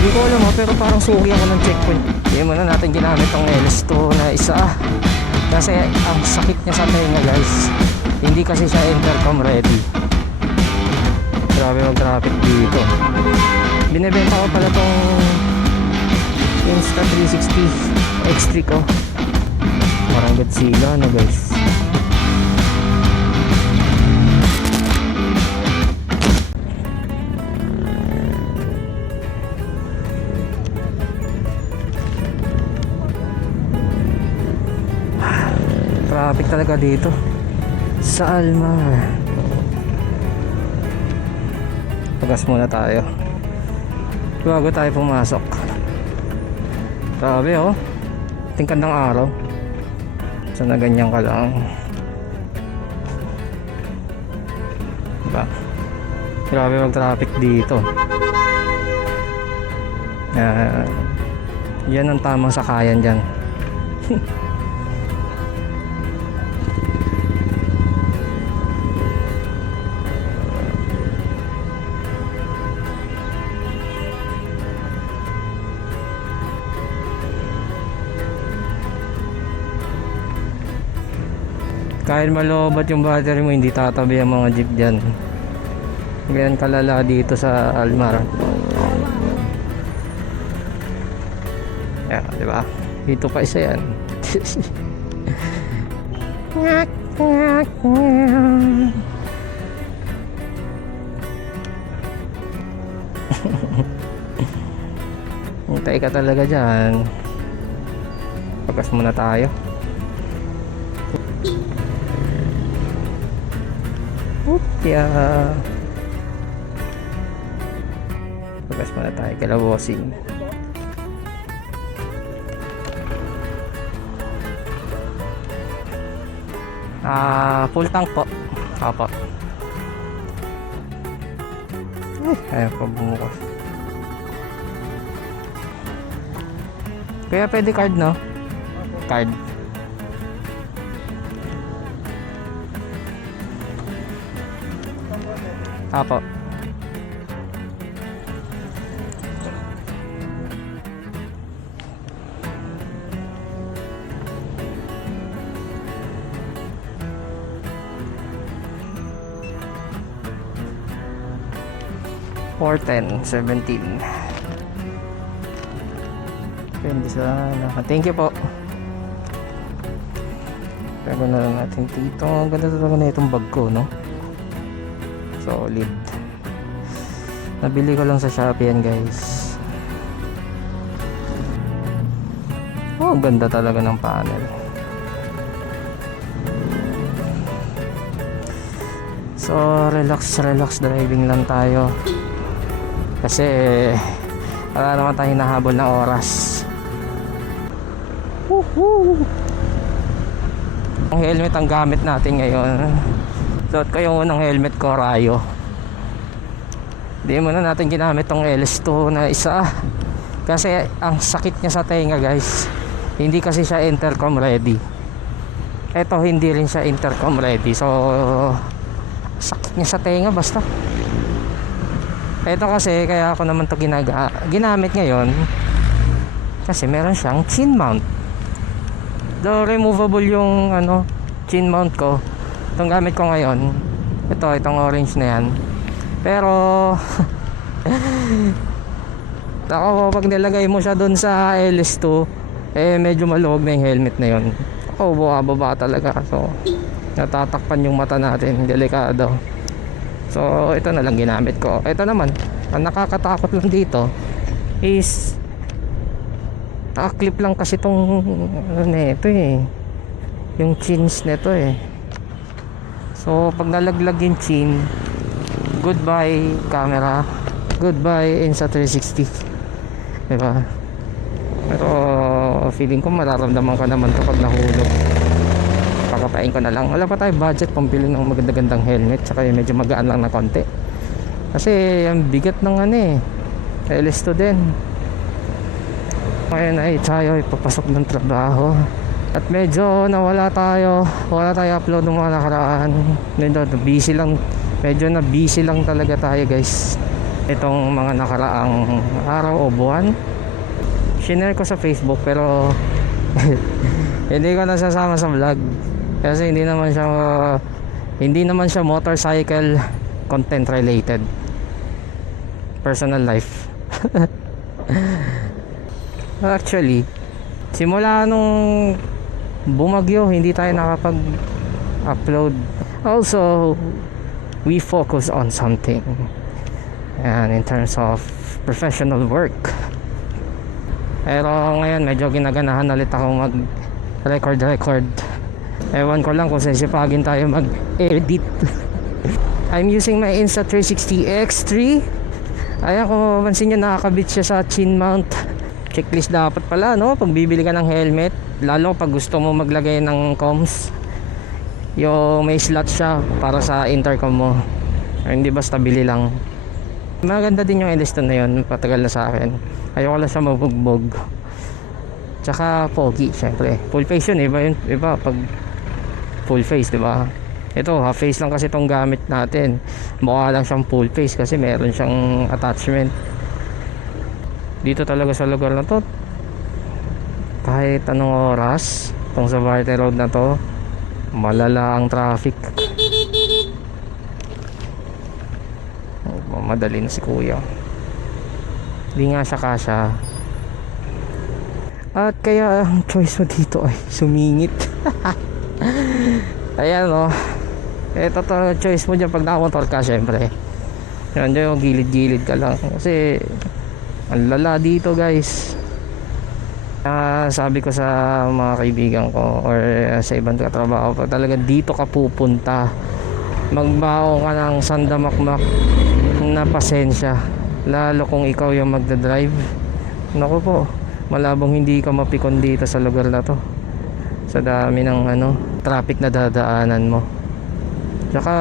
Hindi ko alam pero parang suki ako ng checkpoint. Hindi mo na natin ginamit ang LS2 na isa. Kasi ang sakit niya sa tenga guys. Hindi kasi siya intercom ready. Grabe mag-traffic dito. Binibenta ko pala tong Insta360 X3 ko. Parang Godzilla na guys. Traffic talaga dito sa Almar. Pagas muna tayo bago tayo pumasok. Grabe oh, tingkad ng araw. Sana ganyan ka lang, diba? Grabe mag traffic dito. Yan ang tamang sakayan dyan. Kahit malobat yung battery mo, hindi tatabi ang mga jeep dyan. Ganyan kalala dito sa Almar. Yan, di ba? Dito pa isa yan. Hintay ka talaga dyan. Pagas muna tayo. Yeah. Pagas muna tayo kay Bossing. Full tank po. Apo. Ayaw pa bumukas. Kaya pwede card, no? Card. Apo. $410.17. Depende sa thank you po. Pero na lang natin dito. Ganda talaga na itong bag ko, no? Solid. Nabili ko lang sa Shopee yan guys. Oh, ganda talaga ng panel. So relax driving lang tayo. Kasi wala naman tayong hinahabol na oras. Woohoo! Ang helmet ang gamit natin ngayon. Suot ko yung unang helmet ko, Rayo. Hindi mo na natin ginamit tong LS2 na isa. Kasi ang sakit niya sa tenga guys. Hindi kasi siya intercom ready. Ito hindi rin siya intercom ready. So sakit niya sa tenga basta. Ito kasi kaya ako naman to ginamit ngayon. Kasi meron siyang chin mount. Though removable yung chin mount ko. Itong gamit ko ngayon, itong orange na yan. Pero ako, pag nilagay mo siya dun sa LS2, medyo maluwag na yung helmet na yun. Ako, bumababa talaga. So natatakpan yung mata natin, delikado. So ito na lang ginamit ko. Ito naman, ang nakakatakot lang dito is naka-clip lang kasi itong neto yung chins neto So pag nalaglag yung chin, goodbye camera, goodbye Insta360, diba? Pero feeling ko mararamdaman ka naman to pag nahulog. Pakapain ko na lang. Wala pa tayo budget pambili ng maganda-gandang helmet, tsaka medyo magaan lang na konti. Kasi ang bigat ng LS2 din. Ngayon ay tayo ipapasok ng trabaho. At medyo wala tayo upload ng mga nakaraan. Medyo na busy lang talaga tayo guys. itong mga nakaraang araw o buwan. Shinare ko sa Facebook pero hindi ko nasasama sa vlog kasi hindi naman siya motorcycle content related. Personal life. Actually, simula nung bumagyo hindi tayo nakapag-upload. Also, we focus on something, and in terms of professional work. Pero ngayon medyo ginaganahan ulit ako mag record. Ewan ko lang kung sisipagin tayo mag-edit. I'm using my Insta360 X3. Ayan, kung mapansin nyo, nakakabit siya sa chin mount. Checklist dapat pala, no? Pag bibili ka ng helmet, lalo pag gusto mo maglagay ng comms, yung may slot siya para sa intercom mo. Hindi basta bili lang. Maganda din yung Eleston na yun, patagal na sa akin. Ayoko lang siya mabugbog. Tsaka pogi, syempre. Full face yun, iba pag full face, diba? Ito, half face lang kasi itong gamit natin. Mukha lang siyang full face kasi meron siyang attachment. Dito talaga sa lugar na to, kahit anong oras, itong sa Varte Road na to, malala ang traffic. Madali na si kuya. Hindi nga siya kasya. At kaya ang choice mo dito ay sumingit. Ayan o. Ito to choice mo dyan pag nakamotor ka, syempre. Yan dyan yung gilid-gilid ka lang. Kasi ang lala dito, guys. Sabi ko sa mga kaibigan ko or sa ibang katrabaho, pag talaga dito ka pupunta, magbaon ka ng sandamakmak na pasensya, lalo kung ikaw yung magdadrive. Naku po, malabong hindi ka mapikon dito sa lugar na to sa dami ng traffic na dadaanan mo. Tsaka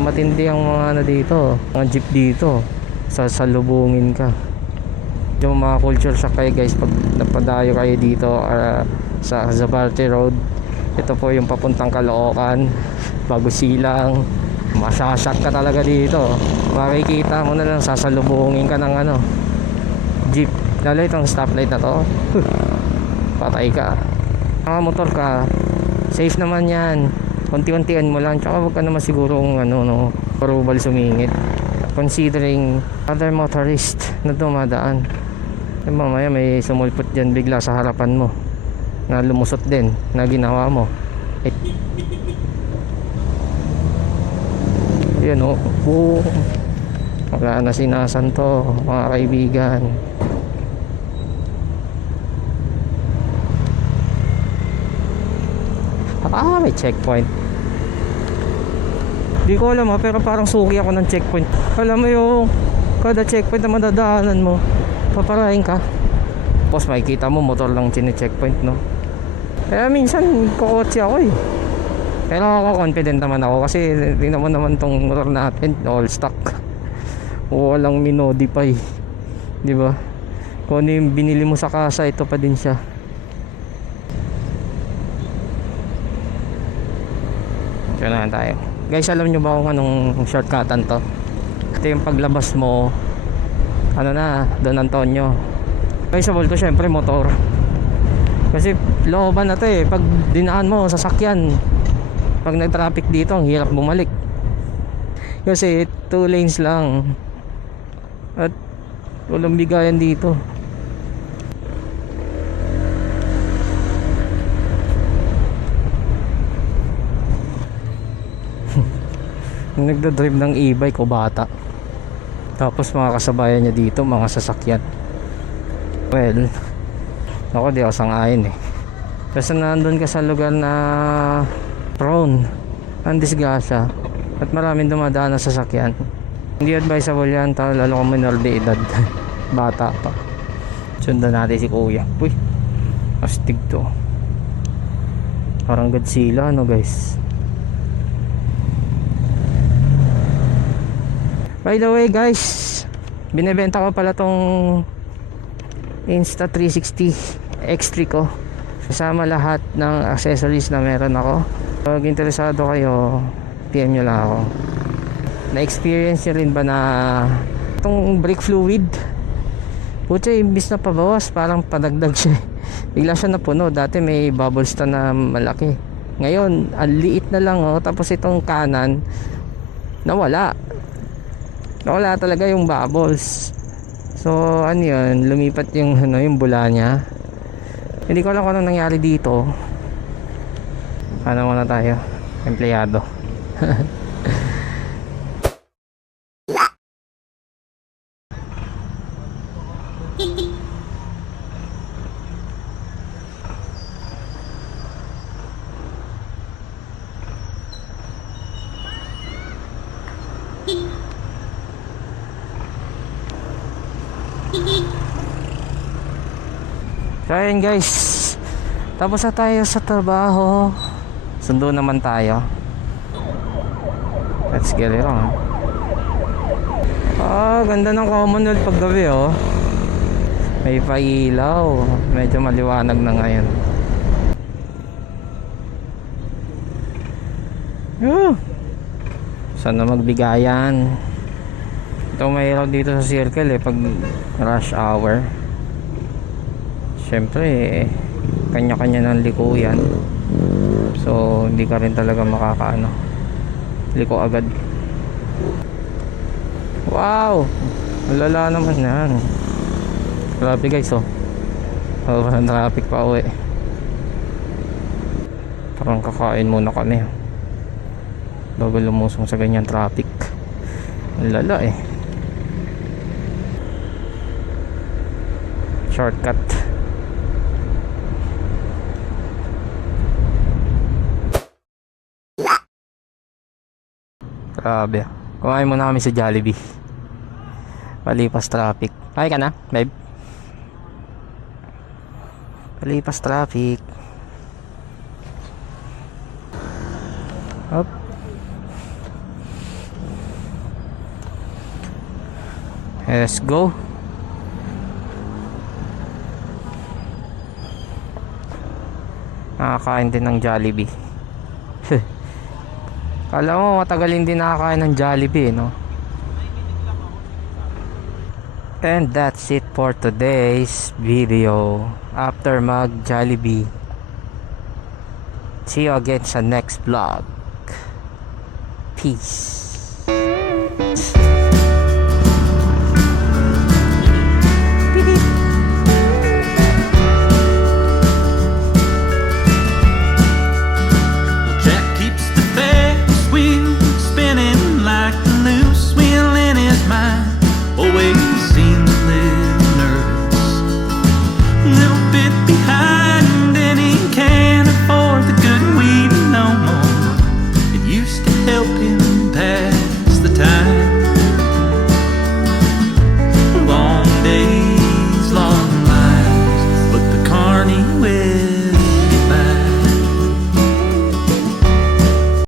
matindi ang mga dito, mga jeep dito, sasalubungin ka. Yung mga culture shock kayo, guys, pag napadayo kayo dito sa Zabarte Road. Ito po yung papuntang Caloocan, bago silang, masashock ka talaga dito. Makikita mo na lang, sasalubungin ka ng jeep. Lalo itong stoplight na to, patay ka. Motor ka, safe naman yan. Konti-kontian mo lang, tsaka wag ka naman sigurong parubal sumingit, considering other motorist na dumadaan. Mamaya may sumulpot dyan bigla sa harapan mo na lumusot din na ginawa mo. Yan o. Wala na sinasan to, mga kaibigan. May checkpoint. Di ko alam pero parang suki ako ng checkpoint. Alam mo yung kada checkpoint na madadaanan mo, paparahin ka. Tapos makikita mo motor lang chine-checkpoint, no? Kaya minsan kokotse ako eh. Pero ako confident naman ako kasi tingnan mo naman tong motor natin, all stock. Walang minodify. Di ba? Kung ano yung binili mo sa kasa, ito pa din siya. Diyan na tayo. Guys, alam nyo ba kung anong shortcutan to? Ito yung paglabas mo Don Antonio. Visible to syempre motor. Kasi looban na to eh. Pag dinaan mo sasakyan, pag nag-traffic dito, ang hirap bumalik. Kasi 2 lanes lang. At walang bigayan dito. Nagdadrive ng e-bike o bata, tapos mga kasabayan niya dito mga sasakyan. Well, ako di ako sang-ayon eh. Kasi nandun ka sa lugar na prone ang disgrasya at maraming dumadaan na sasakyan, hindi advisable yan, lalo kung minor de edad. Bata pa. Sundan natin si kuya. Uy, astig to. Parang Godzilla guys. By the way guys, binebenta ko pala tong Insta360 X3 ko, kasama lahat ng accessories na meron ako. Pag interesado kayo, PM nyo lang ako. Na-experience nyo rin ba na Itong brake fluid, pucha, imbis na pabawas, parang padagdag siya. Bigla siya napuno. Dati may bubbles na malaki, ngayon ang liit na lang, oh. Tapos itong kanan, nawala talaga yung bubbles. So ano yun, lumipat yung yung bula niya. Hindi ko alam kung anong nangyari dito. Ano muna tayo, empleyado. So ayun guys, tapos na tayo sa trabaho. Sundo naman tayo. Let's get it on. Ganda ng Commonwealth pag gabi, oh. May pailaw. Medyo maliwanag na ngayon. Sana magbigayan. Ito mahirap dito sa circle pag rush hour. Siyempre kanya-kanya ng liko yan. So hindi ka rin talaga makakaano, liko agad. Wow, malala naman yan. Grabe guys, oh. Parang traffic pa uwi. Parang kakain muna kami bago lumusong sa ganyan traffic. Malala shortcut. Grabe. Kumain muna kami sa Jollibee. Palipas traffic. Kaya ka na, babe? Palipas traffic. Up. Let's go. Nakakain din ng Jollibee. Kala mo matagal hindi nakakain ng Jollibee, no? And that's it for today's video. After mag Jollibee, see you again sa next vlog. Peace.